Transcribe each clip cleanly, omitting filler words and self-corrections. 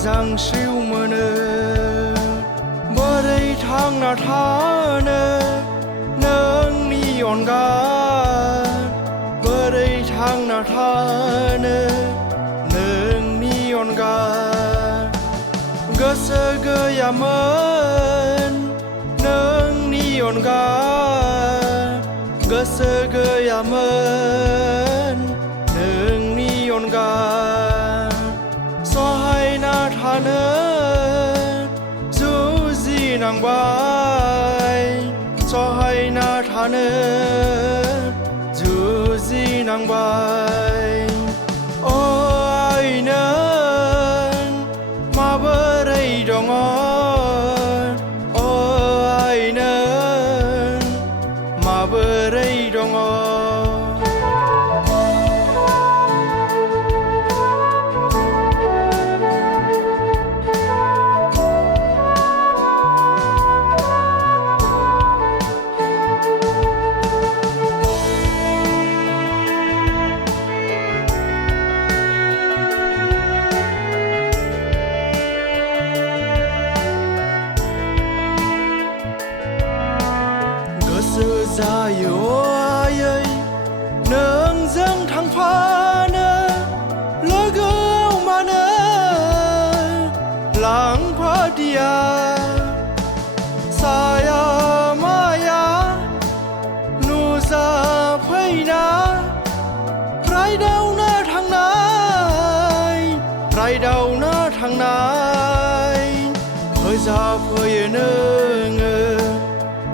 गोजांस्रिव मोनो बोरै थांना थानो नोंनि अनगा बोरै थांना थानो नोंनि अनगा गोसो गैयामोन नोंनि अनगा गोसो गैयामोन नोंनि अनगा सहायना थानो जुजिनांबाय सहायना थानो जुजिनांबाय अ आइ नों माबोरै दङ अ आइ नों माबोरै दङ गोसो जायो आयै नोंजों थांफानो लोगोआव मानो लांफादिया साया माया नुजाफैना रायदावना थांनाय होजाफैयो नोङो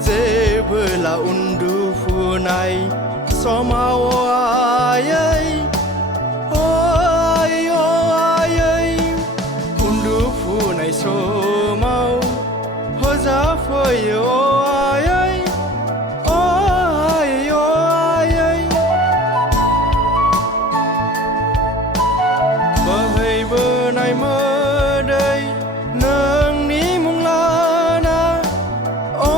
जेबोला उन्दुफुनाय समाव आयै अ आयै उन्दुफुनाय समाव होजाफैयो आयै अ आयै बोहैबोनाय मोदै नोंनि मुं लाना अ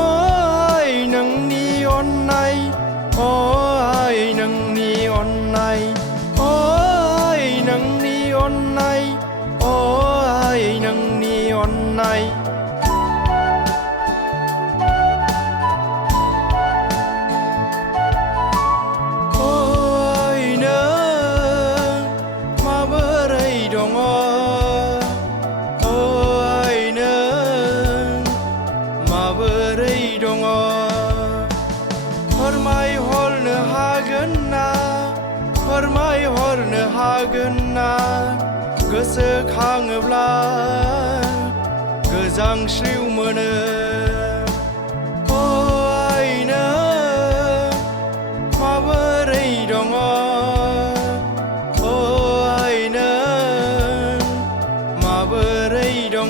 आइ नोंनि अननाय अ आइ नोंनि अननाय अ आइ नोंनि अननाय अ आइ नोंनि अननाय अ आइ नों माबोरै दङ अ आइ नों माबोरै दङ फोरमायहरनो हागोन ना गोसोखाङोब्ला गोजांस्रिव मोनो अ आइ नों माबोरै दङ अ आइ नों माबोरै दङ